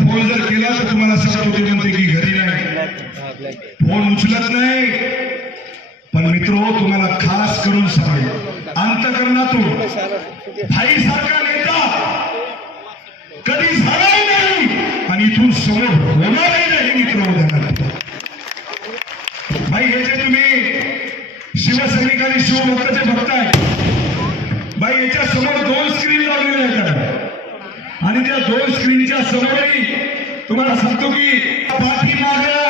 Phone जर केला तर तुम्हाला सांगतो ते म्हणते की घरी नाही. फोन उचलत नाही. पण मित्र तुम्हाला खास करून सांगेल अंतकरणातून भाई सारखा नेता कधी झालाही नाही आणि इथून समोर होणारही नाही मित्र उद्या भाई हे जे तुम्ही शिवसैनिक आणि शिवभक्ताचे भक्त आहे भाई याच्या समोर दोन स्क्रीन आणि त्या दोन स्क्रीनच्या समोरही तुम्हाला सांगतो की पाठीमाग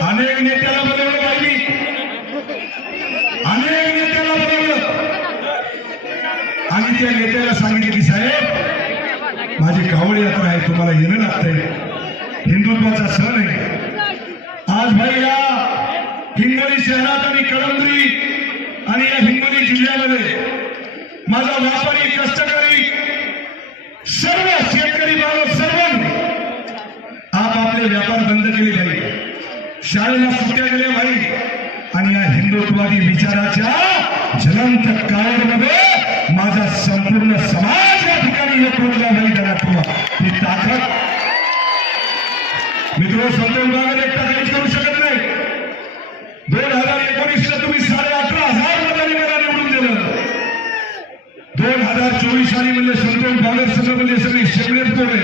अनेक नेत्याला पाहिजे. अनेक नेत्याला आणि त्या नेत्याला सांगितले साहेब माझी कावड यात्रा आहे तुम्हाला येणं लागतंय. हिंदुत्वाचा सण आहे. आज भाई या हिंगोली शहरात आणि कळमनुरी आणि या हिंगोली जिल्ह्यामध्ये माझा व्यापारी कष्टकरी सर्व आपापले व्यापार बंद केले भाई शाळेला सुट्ट्या दिल्या भाई आणि या हिंदुत्वादी विचाराच्या ज्वलंत काळामध्ये माझा संपूर्ण समाज या ठिकाणी एकवटला भाई त्याला ठेवा ही ताकद मित्र संतोष बागर एकटा काहीच करू शकत नाही. दोन हजार एकोणीसला तुम्ही साडे अकरा हजार मतांनी मला निवडून दिलं. दोन हजार चोवीस साली म्हणजे संतोष बागर सगळं म्हणजे सगळे शेगडेच तोडे.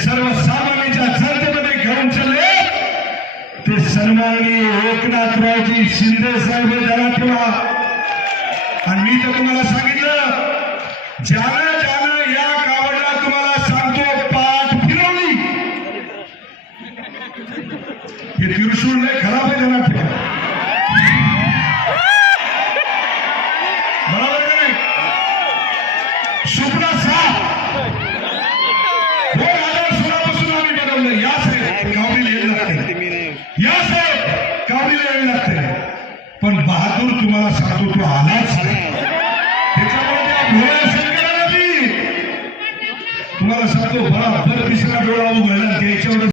सर्वसामान्यांच्या जनतेमध्ये घेऊन चालले ते सन्माननीय एकनाथरावजी शिंदे साहेब हे जरा ठेवा आणि मी तर तुम्हाला सांगितलं ज्याला ज्या या साहेब कावडीला येऊ लागते. पण बहादूर तुम्हाला सांगतो तो आलाच नाही. त्याच्यामुळे तुम्हाला सांगतो बराबर तिसरा डोळा उघडला त्याच्यावर